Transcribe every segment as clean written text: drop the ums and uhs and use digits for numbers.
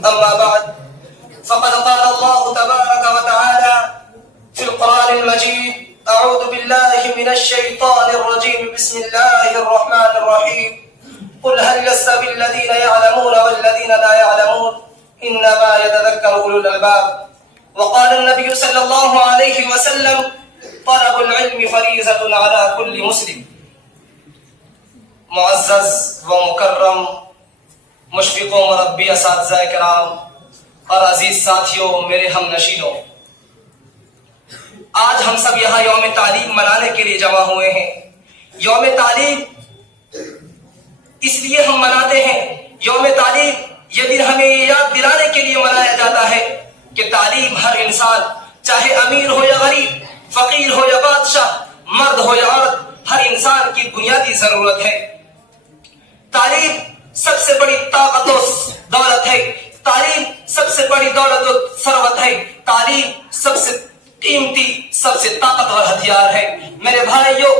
أما بعد فقد قال الله تبارك وتعالى في القرآن المجيد: أعوذ بالله من الشيطان الرجيم، بسم الله الرحمن الرحيم. قل هل يستوي الذين يعلمون والذين لا يعلمون إنما يتذكر أولو الألباب. وقال النبي صلى الله عليه وسلم: طلب العلم فریضة على كل مسلم. معزز و مکرم مشفق و مربی اساتذہ کرام اور عزیز ساتھیوں، میرے ہم نشینوں، آج ہم سب یہاں یوم تعلیم منانے کے لیے جمع ہوئے ہیں. یوم تعلیم اس لیے ہم مناتے ہیں. یوم تعلیم یہ دن ہمیں یاد دلانے کے لیے منایا جاتا ہے کہ تعلیم ہر انسان، چاہے امیر ہو یا غریب، فقیر ہو یا بادشاہ، مرد ہو یا عورت، ہر انسان کی بنیادی ضرورت ہے. تعلیم سب سے بڑی طاقت و دولت ہے. تعلیم سب سے بڑی دولت و ثروت ہے. تعلیم سب سے قیمتی، سب سے طاقتور ہتھیار ہے. میرے بھائیوں،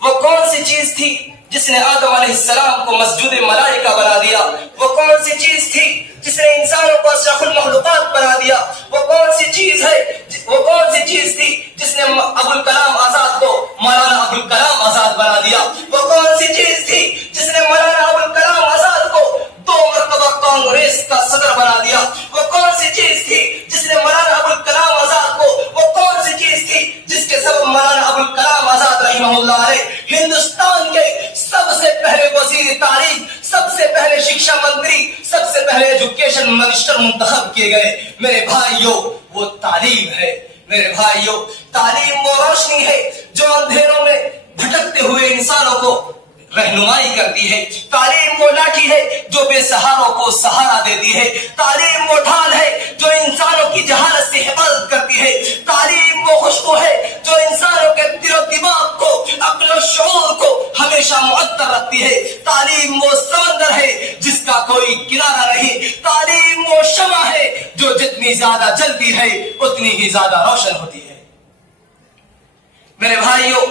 وہ کون سی چیز تھی جس نے آدم علیہ السلام کو مسجود ملائکہ بنا دیا؟ وہ کون سی چیز تھی جس نے انسانوں کو اشرف المخلوقات بنا دیا؟ وہ کون سی چیز ہے، وہ کون سی چیز تھی جس نے ابوالکلام آزاد کو مولانا ابوالکلام آزاد بنا دیا؟ وہ کون سی چیز تھی جس نے مولانا ابوالکلام آزاد کو 2 مرتبہ کانگریس کا صدر بنا دیا؟ وہ کون سی چیز تھی جس نے مولانا ابوالکلام آزاد کو، وہ کون سی چیز تھی جس کے سبب مولانا ابوالکلام آزاد رحمہ اللہ علیہ ہندوستان کے سب سے پہلے وزیر تعلیم، سب سے پہلے شکشا منتری، سب سے پہلے ایجوکیشن منسٹر منتخب کیے گئے؟ میرے بھائیوں، وہ تعلیم ہے. میرے بھائیوں، تعلیم وہ روشنی ہے جو اندھیروں میں بھٹکتے ہوئے انسانوں کو رہنمائی کرتی ہے. تعلیم وہ لاٹھی ہے جو بے سہاروں کو سہارا دیتی ہے. تعلیم وہ ڈھال ہے جو انسانوں کی جہالت سے حفاظت کرتی ہے. تعلیم وہ خوشبو ہے جو انسانوں کے دل و دماغ کو، عقل و شعور کو ہمیشہ معطر رکھتی ہے. تعلیم وہ سمندر ہے جس کا کوئی کنارہ نہیں. تعلیم وہ شمع ہے جو جتنی زیادہ جلتی ہے اتنی ہی زیادہ روشن ہوتی ہے. میرے بھائیوں،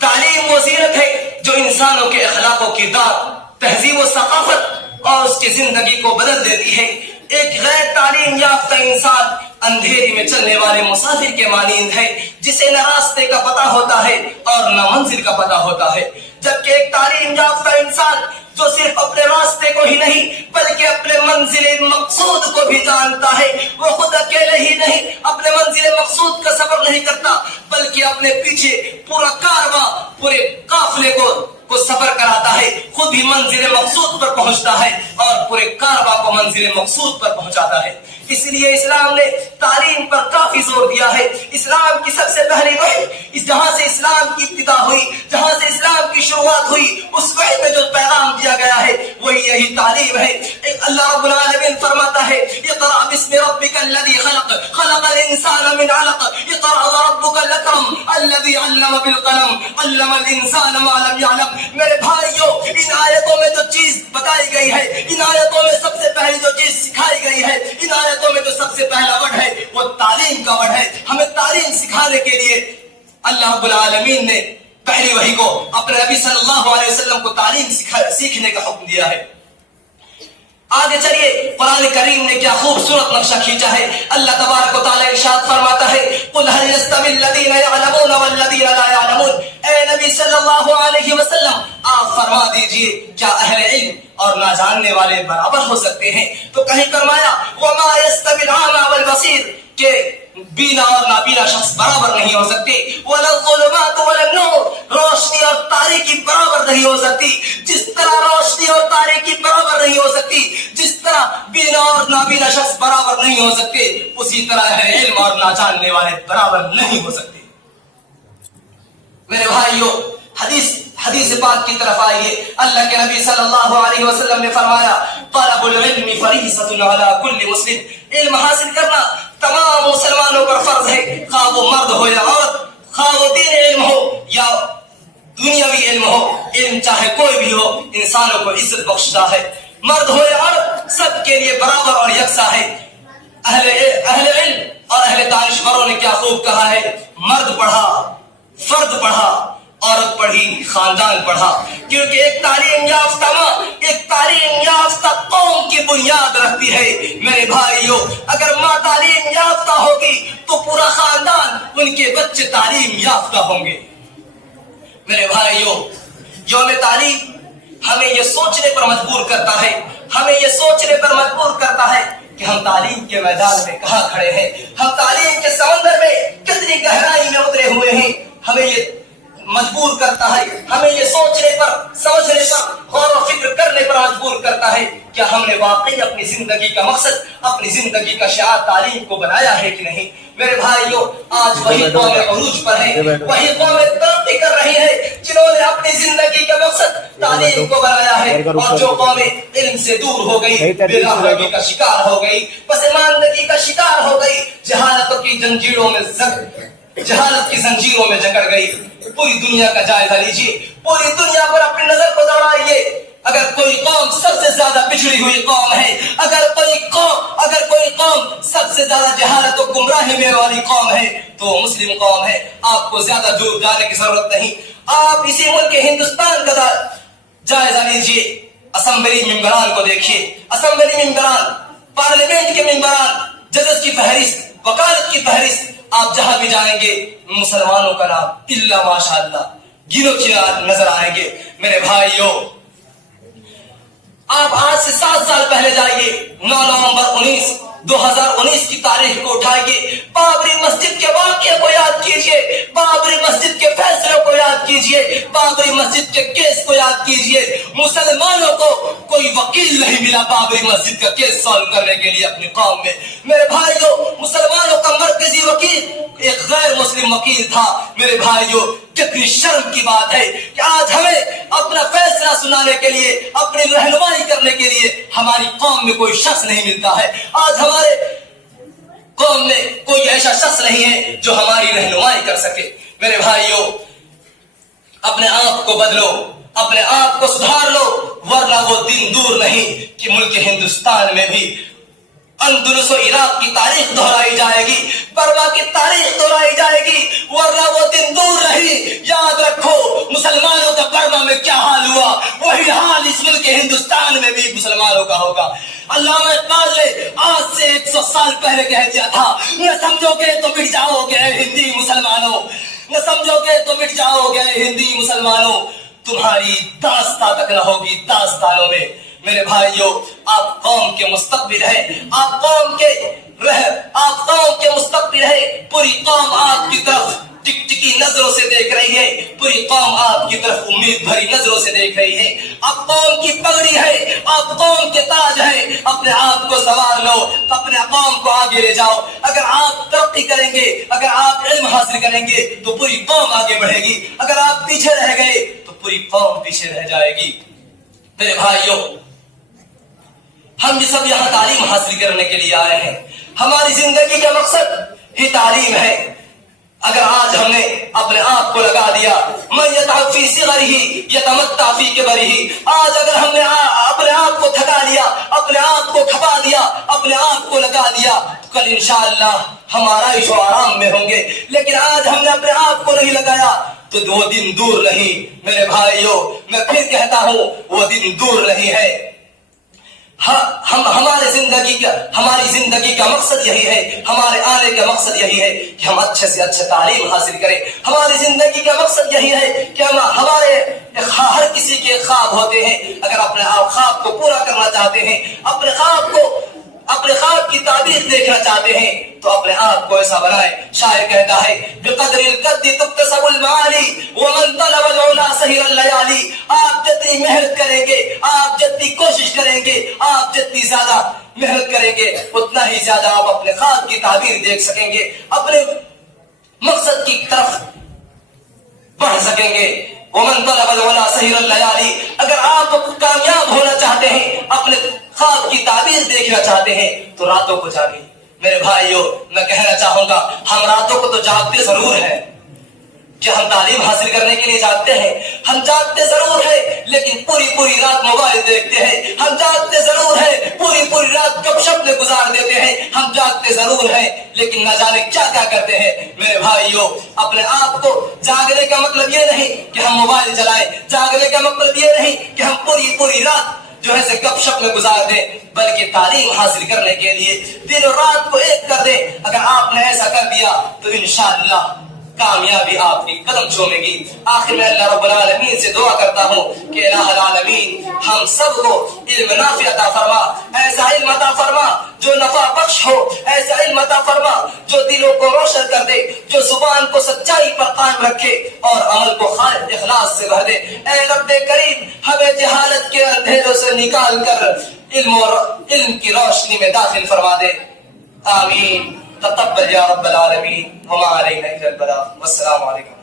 تعلیم وہ زینت ہے جو انسانوں کے اخلاق و کردار، تہذیب و ثقافت اور اس کی زندگی کو بدل دیتی ہے. ایک غیر تعلیم یافتہ انسان اندھیری میں چلنے والے مسافر کے مانند ہے، جسے نہ راستے کا پتہ ہوتا ہے اور نہ منزل کا پتہ ہوتا ہے. جبکہ ایک تعلیم یافتہ انسان جو صرف اپنے راستے کو ہی نہیں بلکہ اپنے منزل مقصود کو بھی جانتا ہے، وہ خود اکیلے ہی نہیں اپنے منزل مقصود کا سفر نہیں کرتا بلکہ اپنے پیچھے پورا کارواں، پورے قافلے کو سفر کراتا ہے. خود ہی منزل مقصود پر پہنچتا ہے اور پورے کارواں کو منزل مقصود پر پہنچاتا ہے. اس لیے اسلام نے تعلیم پر کافی زور دیا ہے. اسلام کی سب سے پہلی وحی، جہاں سے اسلام کی ابتدا ہوئی، جہاں سے اسلام کی شروعات ہوئی، اس وحی میں جو پیغام دیا گیا ہے وہی یہی تعلیم ہے. اللہ رب العالمین فرماتا ہے: اقرأ باسم ربک الذی خلق، خلق الانسان من علق، اقرأ وربک الاکرم الذی علم بالقلم، علم الانسان ما لم یعلم. میرے بھائیوں، ان آیتوں میں جو چیز بتائی گئی ہے، ان آیتوں میں سب سے پہلی جو چیز سکھائی گئی ہے، ان آیتوں میں جو سب سے پہلا ورڈ ہے وہ تعلیم کا ورڈ ہے. ہمیں تعلیم سکھانے کے لیے اللہ رب العالمین نے پہلی وحی کو اپنے نبی صلی اللہ علیہ وسلم کو تعلیم سیکھنے کا حکم دیا ہے. آگے چلیے، قرآن کریم نے کیا خوبصورت نقشہ کھینچا ہے. اللہ تبارک و تعالی ارشاد فرماتا ہے: قل هل يستوي الذين يعلمون والذين لا يعلمون. اے نبی صلی اللہ علیہ وسلم، آپ فرما دیجئے کیا اہل علم اور نہ جاننے والے برابر ہو سکتے ہیں؟ تو کہیں فرمایا: وما يستوي الأعمى والبصير، کہ بینا اور نابینا شخص برابر نہیں ہو سکتے. ولا الظلمات ولا النور، روشنی اور تاریکی برابر نہیں ہو سکتی. جس طرح روشنی اور تاریکی برابر نہیں ہو سکتی، جس طرح بینا اور نابینا شخص برابر نہیں ہو سکتے، اسی طرح ہے علم اور نہ جاننے والے برابر نہیں ہو سکتے. میرے بھائیوں، حدیث پاک کی طرف آئیے. اللہ کے نبی صلی اللہ علیہ وسلم نے فرمایا: طلب العلم فریضۃ علی کل مسلم. علم حاصل کرنا تمام مسلمانوں پر فرض ہے، خواہ وہ مرد ہو یا عورت، خواہ وہ دین علم ہو یا دنیاوی علم ہو. علم چاہے کوئی بھی ہو انسانوں کو عزت بخشتا ہے. مرد ہو یا عورت سب کے لیے برابر اور یکساں ہے. اہل علم اور اہل دانشوروں نے کیا خوب کہا ہے: مرد پڑھا، فرد پڑھا، عورت پڑھی خاندان پڑھا، کیونکہ ایک تعلیم یافتہ ماں ایک تعلیم یافتہ قوم کی بنیاد رکھتی ہے۔ میرے بھائیوں، اگر ماں تعلیم یافتہ ہوگی تو پورا خاندان، ان کے بچے تعلیم یافتہ ہوں گے۔ میرے بھائیوں، یوم تعلیم ہمیں یہ سوچنے پر مجبور کرتا ہے، ہمیں یہ سوچنے پر مجبور کرتا ہے کہ ہم تعلیم کے میدان میں کہاں کھڑے ہیں، ہم تعلیم کے سمندر میں کتنی گہرائی میں اترے ہوئے ہیں۔ ہمیں یہ مجبور کرتا ہے، ہمیں یہ سوچنے پر، سمجھنے پر، غور و فکر کرنے پر مجبور کرتا ہے کہ ہم نے واقعی اپنی زندگی کا مقصد، اپنی زندگی کا شعار تعلیم کو بنایا ہے کہ نہیں۔ میرے بھائیوں، آج وہی قومیں عروج پر ہیں، وہی قومیں ترقی کر رہی ہیں جنہوں نے اپنی زندگی کا مقصد تعلیم کو بنایا ہے، اور جو قومیں علم سے دور ہو گئی، بے راہبی کا شکار ہو گئی، پسماندگی کا شکار ہو گئی، جہالت کی زنجیروں میں جکڑ گئی۔ پوری دنیا کا جائزہ لیجیے، پوری دنیا پر اپنی نظر کو دوڑائیے۔ اگر کوئی قوم سب سے زیادہ پچھڑی ہوئی قوم ہے، اگر کوئی قوم سب سے زیادہ جہالت و گمراہی میں والی قوم ہے تو مسلم قوم ہے۔ آپ کو زیادہ دور جانے کی ضرورت نہیں، آپ اسی ملک ہندوستان کا جائزہ لیجیے۔ اسمبلی ممبران کو دیکھیے، اسمبلی ممبران، پارلیمنٹ کے ممبران، ججز کی فہرست، وکالت کی فہرست، آپ جہاں بھی جائیں گے مسلمانوں کا نام الا ماشاء اللہ گنو چنار نظر آئیں گے۔ میرے بھائیوں، آپ آج سے 7 سال پہلے جائیے، 9 نومبر 2019 کی تاریخ کو اٹھائیے، بابری مسجد کے واقعے کو یاد کیجئے، بابری مسجد کے فیصلے کو یاد کیجئے، بابری مسجد کے کیس کو یاد کیجئے۔ مسلمانوں کو کوئی وکیل نہیں ملا بابری مسجد کا کیس سالو کرنے کے لیے اپنی قوم میں۔ میرے بھائیوں، مسلمانوں کا مرکزی وکیل ایک غیر مسلم وکیل تھا۔ میرے بھائیوں، کتنی شرم کی بات ہے کہ آج ہمیں اپنا فیصلہ سنانے کے لیے، اپنی رہنمائی کرنے کے لیے ہماری قوم میں کوئی شخص نہیں ملتا ہے۔ آج ہمارے قوم میں کوئی ایسا شخص نہیں ہے جو ہماری رہنمائی کر سکے۔ میرے بھائیوں، اپنے آپ کو بدلو، اپنے آپ کو سدھار لو، ورنہ وہ دن دور نہیں کہ ملک ہندوستان میں بھی اندلس و عراق کی تاریخ دہرائی جائے گی، برما کی تاریخ دہرائی جائے گی، ورنہ وہ دن دور نہیں۔ یاد رکھو مسلمانوں کا برما میں کیا حال ہوا، وہی حال اس ملک ہندوستان میں بھی مسلمانوں کا ہوگا۔ علامہ اقبال نے آج سے 100 سال پہلے کہہ دیا تھا، نہ سمجھو گے تو مٹ جاؤ گے ہندی مسلمانوں، نہ سمجھو گے تو مٹ جاؤ گے ہندی مسلمانوں، تمہاری داستان تک نہ ہوگی داستانوں میں۔ میرے بھائیوں، آپ قوم کے مستقبل ہیں، آپ قوم کے مستقبل ہیں۔ پوری قوم آپ کی طرف ٹکٹکی نظروں سے دیکھ رہی ہے، پوری قوم آپ کی طرف امید بھری نظروں سے دیکھ رہی ہے۔ آپ قوم کی پگڑی ہے، آپ قوم کے تاج ہیں، اپنے آپ کو سنوار لو، اپنے قوم کو آگے لے جاؤ۔ اگر آپ ترقی کریں گے، اگر آپ علم حاصل کریں گے تو پوری قوم آگے بڑھے گی، اگر آپ پیچھے رہ گئے تو پوری قوم پیچھے رہ جائے گی۔ میرے بھائیوں، ہم سب یہاں تعلیم حاصل کرنے کے لیے آئے ہیں، ہماری زندگی کا مقصد ہی تعلیم ہے۔ اگر آج ہم نے اپنے آپ کو لگا دیا، من یتعب فی صغرہ یتمتع فی کبرہ، آج اگر ہم نے اپنے آپ کو تھکا لیا، اپنے آپ کو کھپا دیا، اپنے آپ کو لگا دیا، کل انشاءاللہ ہم آرائش و آرام میں ہوں گے۔ لیکن آج ہم نے اپنے آپ کو نہیں لگایا تو وہ دن دور نہیں۔ میرے بھائیوں، میں پھر کہتا ہوں، وہ دن دور نہیں ہے۔ ہماری زندگی کا مقصد یہی ہے، ہمارے آنے کا مقصد یہی ہے کہ ہم اچھے سے اچھے تعلیم حاصل کریں۔ ہماری زندگی کا مقصد یہی ہے کہ ہمارے ہر کسی کے خواب ہوتے ہیں۔ اگر اپنے خواب کو پورا کرنا چاہتے ہیں، اپنے خواب کی تعبیر دیکھنا چاہتے ہیں تو اپنے آپ کو ایسا بنائے۔ شاعر کہتا ہے، بقدر القد تکتسب المعالی ومن طلب العلا سہر الليالي۔ آپ جتنی محنت کریں گے، آپ جتنی کوشش کریں گے، آپ جتنی زیادہ محنت کریں گے، اتنا ہی زیادہ آپ اپنے خواب کی تعبیر دیکھ سکیں گے، اپنے مقصد کی طرف بڑھ سکیں گے۔ ومن طلب العلا سہر الليالي۔ اگر آپ کامیاب ہونا چاہتے ہیں، اپنے خواب کی تعبیر دیکھنا چاہتے ہیں تو راتوں کو جاگیں۔ میرے بھائیوں، میں کہنا چاہوں گا، ہم راتوں کو تو جاگتے ضرور ہیں، کہ ہم تعلیم حاصل کرنے کے لیے جاگتے ہیں، ہم جاگتے ضرور ہیں، لیکن پوری رات موبائل دیکھتے ہیں۔ ہم جاگتے ضرور ہیں، پوری رات گپ شپ میں گزار دیتے ہیں، ہم جاگتے ضرور ہیں لیکن نہ جانے کیا کیا کرتے ہیں. میرے بھائیوں، اپنے آپ کو جاگنے کا مطلب یہ نہیں کہ ہم موبائل چلائیں، جاگنے کا مطلب یہ نہیں کہ ہم پوری رات جو ہے گپ شپ میں گزار دیں، بلکہ تعلیم حاصل کرنے کے لیے دن اور رات کو ایک کر دیں. اگر آپ نے ایسا کر دیا تو انشاءاللہ کامیابی آپ کی قدم چومے گی. آخر میں اللہ رب العالمین سے دعا کرتا ہوں کہ الہ العالمین ہم سب کو علم نافع عطا فرما، ایسا علم عطا فرما جو نفع بخش ہو، ایسا علم عطا فرما جو دلوں کو روشن کر دے، جو زبان کو سچائی پر قائم رکھے اور عمل کو خالص اخلاص سے بھر دے. اے رب کریم، ہمیں جہالت کے اندھیروں سے نکال کر علم کی روشنی میں داخل فرما دے. آمین. تقبل یا رب العالمین وما علینا الا البلاغ. والسلام علیکم.